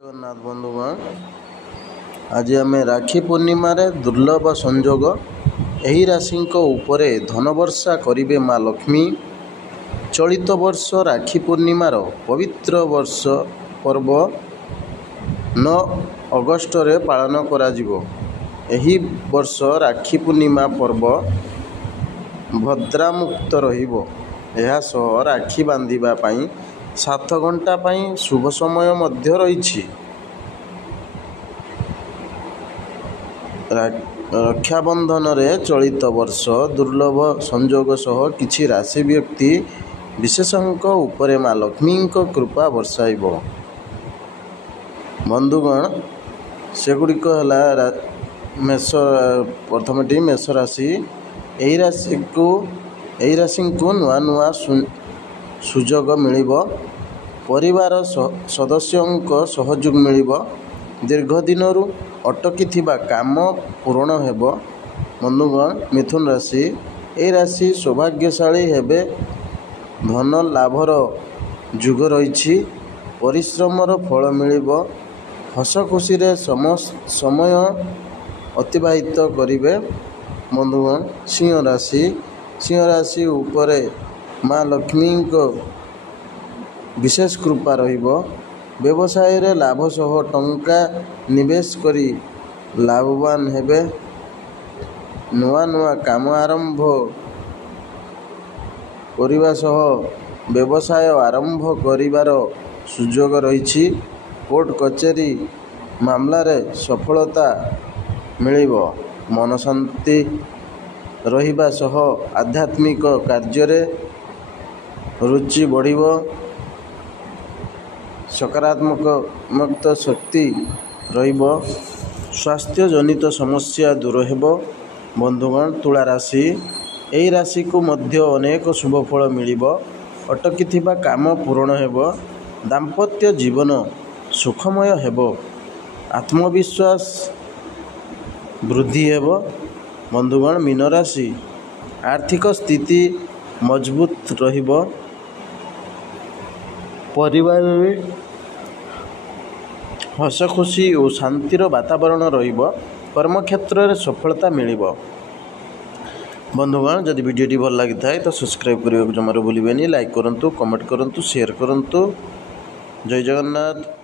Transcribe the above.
जगन्नाथ बंधुगण आज आम राखी पूर्णिमार दुर्लभ संजोग एही राशि उपरे धनवर्षा करिवे माँ लक्ष्मी। चलित वर्ष राखी पूर्णिमार पवित्र वर्ष पर्व 9 अगस्ट रे पालन कराजिवो। एही वर्ष राखी पूर्णिमा पर्व भद्रामुक्त रहिबो। एहा सह राखी बांधिबा पई 7 घंटा पई शुभ समय मध्य रही। रक्षाबंधन रे चलित वर्ष दुर्लभ संजोग सह किछि राशि व्यक्ति विशेषज्ञ उपरे माँ लक्ष्मी कृपा वर्षाइब। बंधुगण सेगुड़िक है मेष प्रथमटी मेष राशि। यही राशि को नुआ नुआ सुजोग मिलिब। परिवार सदस्यों सहयोग मिलिब। दीर्घ दिनरू अटकी थिबा काम पूर्ण हेब। बंधुगण मिथुन राशि। ए राशि सौभाग्यशाली हेबे। धन लाभर जुग रही। परिश्रमर फल मिलिब। हस खुशी रे समय अतिबाहित करिवे। बंधुगण सिंह राशि उपरे माँ लक्ष्मी विशेष कृपा रहिबो। व्यवसाय रे लाभ सह टंका निवेश करी लाभवान हेबे। नुआ नुआ काम आरंभ करिबा सह व्यवसाय आरंभ करिबार सुजोग रही। कोर्ट कचेरी मामला रे सफलता मिलिबो। मन शांति रहिबा सह आध्यात्मिक कार्य रे रुचि बढ़िबो। सकारात्मक शक्ति रहिबो। स्वास्थ्य जनित समस्या दूर हेबो। बंधुगण तुला राशि। एही राशि को मध्य अनेक शुभ फल मिलिबो। अटकी थिबा काम पूर्ण हेबो। दाम्पत्य जीवन सुखमय हेबो। आत्मविश्वास वृद्धि हेबो। बंधुगण मीन राशि। आर्थिक स्थिति मजबूत रहिबो। परिवार में हस खुशी और शांतिर वातावरण रहिबो। कर्मक्षेत्र में सफलता मिलिबो। बंधुगण जदि वीडियोटी भल लगी थाए तो सब्सक्राइब करने को जमार भूलिबेनी। लाइक करंतु, कमेंट करंतु, शेयर करंतु। जय जगन्नाथ।